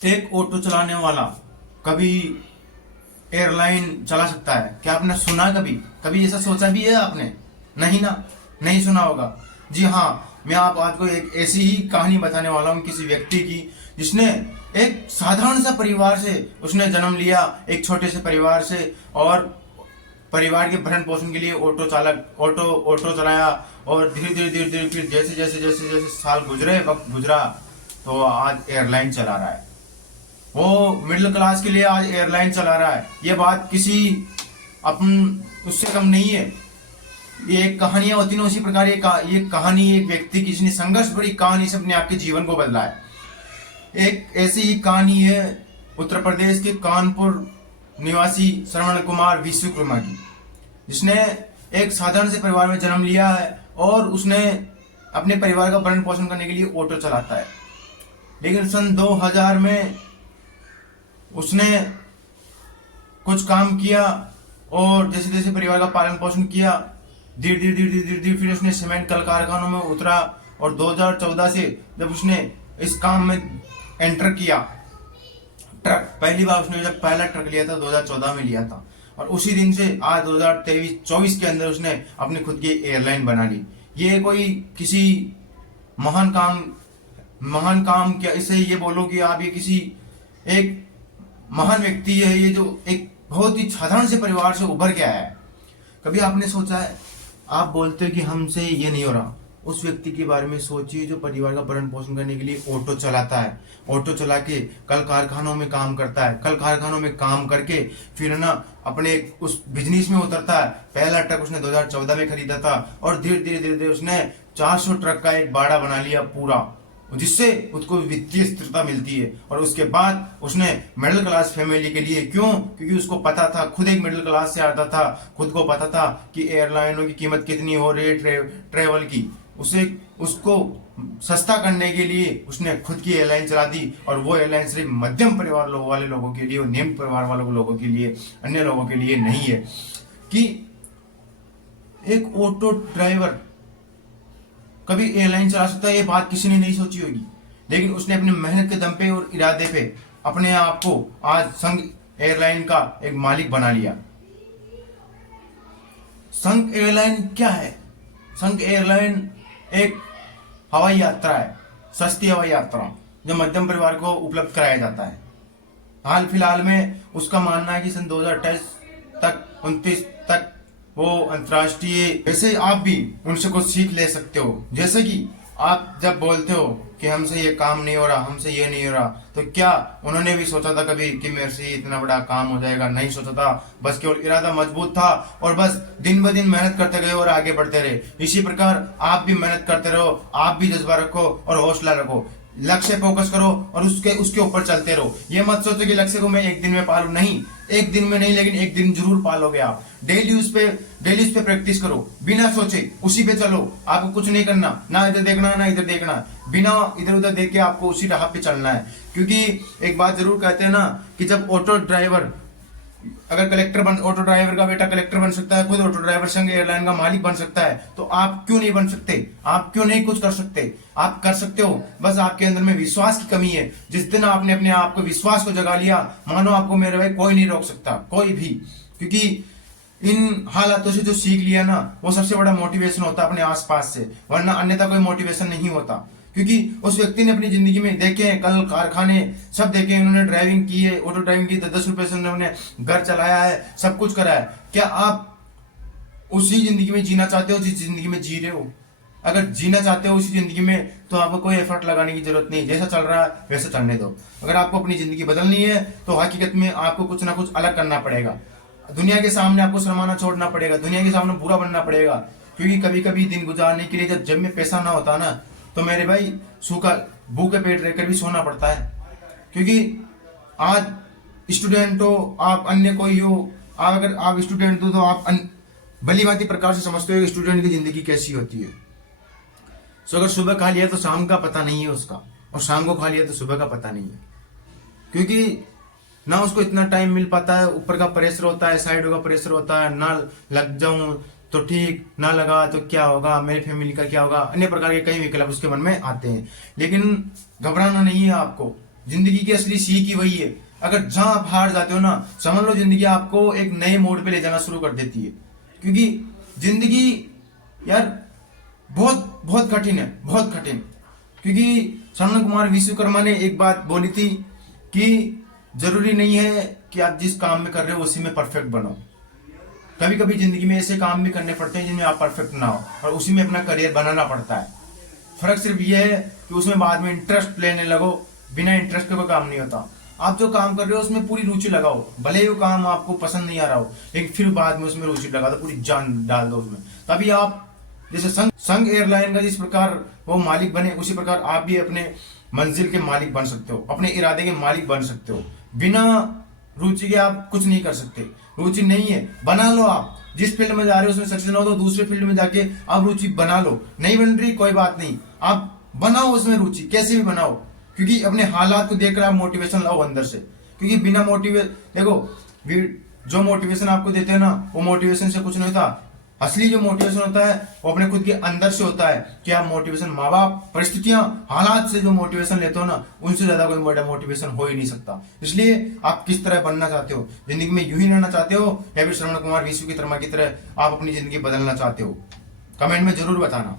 एक ऑटो चलाने वाला कभी एयरलाइन चला सकता है? क्या आपने सुना? कभी कभी ऐसा सोचा भी है आपने? नहीं ना, नहीं सुना होगा। जी हाँ, मैं आप आज को एक ऐसी ही कहानी बताने वाला हूँ किसी व्यक्ति की जिसने एक साधारण सा परिवार से उसने जन्म लिया, एक छोटे से परिवार से, और परिवार के भरण पोषण के लिए ऑटो चलाया। और धीरे धीरे धीरे धीरे फिर जैसे जैसे जैसे जैसे साल गुजरे, वक्त गुजरा, तो आज एयरलाइन चला रहा है। वो मिडिल क्लास के लिए आज एयरलाइन चला रहा है। ये बात किसी अपन उससे कम नहीं है। ये एक कहानियां होती ना, उसी प्रकार ये कहानी एक व्यक्ति की जिसने संघर्ष भरी कहानी से अपने आपके जीवन को बदला है। एक ऐसी ही कहानी है उत्तर प्रदेश के कानपुर निवासी श्रवण कुमार विश्वकर्मा की, जिसने एक साधारण से परिवार में जन्म लिया है और उसने अपने परिवार का भरण पोषण करने के लिए ऑटो चलाता है। लेकिन सन 2000 में उसने कुछ काम किया और जैसे जैसे परिवार का पालन पोषण किया, धीरे धीरे धीरे धीरे धीरे धीरे फिर उसने सीमेंट कल कारखानों में उतरा। और 2014 से जब उसने इस काम में एंटर किया, ट्रक पहली बार उसने जब पहला ट्रक लिया था 2014 में लिया था, और उसी दिन से आज 2023-24 के अंदर उसने अपनी खुद की एयरलाइन बना ली। ये कोई किसी महान काम क्या, इससे ये बोलो कि आप ये किसी एक महान व्यक्ति है ये, जो एक बहुत ही साधारण से परिवार से उभर के आया है। कभी आपने सोचा है? आप बोलते हो कि हमसे ये नहीं हो रहा, उस व्यक्ति के बारे में सोचिए जो परिवार का भरण पोषण करने के लिए ऑटो चलाता है। ऑटो चला के कल कारखानों में काम करता है, कल कारखानों में काम करके फिर ना अपने उस बिजनेस में उतरता है। पहला ट्रक उसने 2014 में खरीदा था और धीरे धीरे धीरे धीरे उसने 400 ट्रक का एक बाड़ा बना लिया पूरा, जिससे उसको वित्तीय स्थिरता मिलती है। और उसके बाद उसने मिडिल क्लास फैमिली के लिए, क्यों? क्योंकि उसको पता था, खुद एक मिडिल क्लास से आता था, खुद को पता था कि एयरलाइनों की कीमत कितनी हो रही है ट्रेवल की। उसको सस्ता करने के लिए उसने खुद की एयरलाइन चला दी। और वो एयरलाइन सिर्फ मध्यम परिवार वाले लोगों के लिए और निम्न परिवार वाले लोगों के लिए, अन्य लोगों के लिए नहीं है। कि एक ऑटो ड्राइवर कभी एयरलाइन चला सकता है, ये बात किसी ने नहीं सोची होगी। लेकिन उसने अपनी मेहनत के दम पे और इरादे पे अपने आप को आज संघ एयरलाइन का एक मालिक बना लिया। संघ एयरलाइन क्या है? संघ एयरलाइन एक हवाई यात्रा है, सस्ती हवाई यात्रा जो मध्यम परिवार को उपलब्ध कराया जाता है। हाल फिलहाल में उसका मानना है कि सन 2028 तक 29 तक वो अंतर्राष्ट्रीय, वैसे आप भी उनसे कुछ सीख ले सकते हो। जैसे कि आप जब बोलते हो कि हमसे ये काम नहीं हो रहा, हमसे ये नहीं हो रहा, तो क्या उन्होंने भी सोचा था कभी कि मेरे से इतना बड़ा काम हो जाएगा? नहीं सोचा था। बस केवल इरादा मजबूत था और बस दिन ब दिन मेहनत करते गए और आगे बढ़ते रहे। इसी प्रकार आप भी मेहनत करते रहो, आप भी जज्बा रखो और हौसला रखो, लक्ष्य फोकस करो और उसके ऊपर चलते रहो। ये मत सोचो कि लक्ष्य को मैं एक दिन में पालू, नहीं, एक दिन में नहीं, लेकिन एक दिन जरूर पालोगे आप। डेली उस पे प्रैक्टिस करो, बिना सोचे उसी पे चलो। आपको कुछ नहीं करना, ना इधर देखना ना इधर देखना, बिना इधर उधर देख के आपको उसी राह पे चलना है। क्योंकि एक बात जरूर कहते हैं ना कि जब ऑटो ड्राइवर अगर ऑटो ड्राइवर का बेटा कलेक्टर बन सकता है, खुद ऑटो ड्राइवर संघ एयरलाइन का मालिक बन सकता है, तो आप क्यों नहीं बन सकते? आप क्यों नहीं कुछ कर सकते? आप कर सकते हो, बस आपके अंदर में विश्वास की कमी है। जिस दिन आपने अपने आप को विश्वास को जगा लिया, मानो आपको मेरे भाई कोई नहीं रोक सकता, कोई भी। क्योंकि इन हालातों से जो सीख लिया ना, वो सबसे बड़ा मोटिवेशन होता है अपने आसपास से, वरना अन्यथा कोई मोटिवेशन नहीं होता। क्योंकि उस व्यक्ति ने अपनी जिंदगी में देखे हैं कल कारखाने सब देखे हैं, उन्होंने ड्राइविंग की है, ऑटो ड्राइविंग की, 10 रुपए से उन्होंने घर चलाया है, सब कुछ करा है। क्या आप उसी जिंदगी में जीना चाहते हो जिस जिंदगी में जी रहे हो? अगर जीना चाहते हो उसी जिंदगी में, तो आपको कोई एफर्ट लगाने की जरूरत नहीं, जैसा चल रहा है वैसा चलने दो। अगर आपको अपनी जिंदगी बदलनी है तो हकीकत में आपको कुछ ना कुछ अलग करना पड़ेगा। दुनिया के सामने आपको शर्माना छोड़ना पड़ेगा, दुनिया के सामने बुरा बनना पड़ेगा। क्योंकि कभी कभी दिन गुजारने के लिए जब जेब में पैसा ना होता ना, तो मेरे भाई सूखा भूखे पेट रहकर भी सोना पड़ता है। क्योंकि आज स्टूडेंट हो आप, अन्य कोई हो, अगर आप स्टूडेंट हो तो आप भली भांति प्रकार से समझते हो कि स्टूडेंट की जिंदगी कैसी होती है। सो अगर सुबह खा लिया तो शाम का पता नहीं है उसका, और शाम को खा लिया तो सुबह का पता नहीं है। क्योंकि ना उसको इतना टाइम मिल पाता है, ऊपर का प्रेशर होता है, साइडों का प्रेशर होता है, ना लग जाऊं तो ठीक, ना लगा तो क्या होगा, मेरी फैमिली का क्या होगा, अन्य प्रकार के कई विकल्प उसके मन में आते हैं। लेकिन घबराना नहीं है आपको, जिंदगी की असली सीख ही वही है। अगर जहां आप हार जाते हो ना, समझ लो जिंदगी आपको एक नए मोड़ पे ले जाना शुरू कर देती है। क्योंकि जिंदगी यार बहुत बहुत कठिन है, बहुत कठिन। क्योंकि श्रवण कुमार विश्वकर्मा ने एक बात बोली थी कि जरूरी नहीं है कि आप जिस काम में कर रहे हो उसी में परफेक्ट बनो। कभी कभी जिंदगी में ऐसे काम भी करने पड़ते हैं जिनमें आप परफेक्ट ना हो, और उसी में अपना करियर बनाना पड़ता है। फर्क सिर्फ ये है कि उसमें बाद में इंटरेस्ट लेने लगो, बिना इंटरेस्ट के कोई काम नहीं होता। आप जो काम कर रहे हो उसमें पूरी रुचि लगाओ, भले ही वो काम आपको पसंद नहीं आ रहा हो, लेकिन फिर बाद में उसमें रुचि लगा दो, पूरी जान डाल दो उसमें। तभी आप जैसे संघ एयरलाइन का जिस प्रकार वो मालिक बने, उसी प्रकार आप भी अपने मंजिल के मालिक बन सकते हो, अपने इरादे के मालिक बन सकते हो। बिना रुचि के आप कुछ नहीं कर सकते। रुचि नहीं है, बना लो। आप जिस फील्ड में जा रहे हो उसमें सक्सेस ना हो तो दूसरे फील्ड में जाके आप रुचि बना लो। नहीं बन रही कोई बात नहीं, आप बनाओ उसमें रुचि, कैसे भी बनाओ। क्योंकि अपने हालात को देखकर आप मोटिवेशन लाओ अंदर से। क्योंकि बिना देखो जो मोटिवेशन आपको देते हैं ना, वो मोटिवेशन से कुछ नहीं होता। असली जो मोटिवेशन होता है वो अपने खुद के अंदर से होता है। कि आप मोटिवेशन माँ बाप, परिस्थितियां, हालात से जो मोटिवेशन लेते हो ना, उनसे ज्यादा कोई बड़ा मोटिवेशन हो ही नहीं सकता। इसलिए आप किस तरह बनना चाहते हो, जिंदगी में यूं ही रहना चाहते हो या फिर श्रवण कुमार विश्वकर्मा की तरह आप अपनी जिंदगी बदलना चाहते हो, कमेंट में जरूर बताना।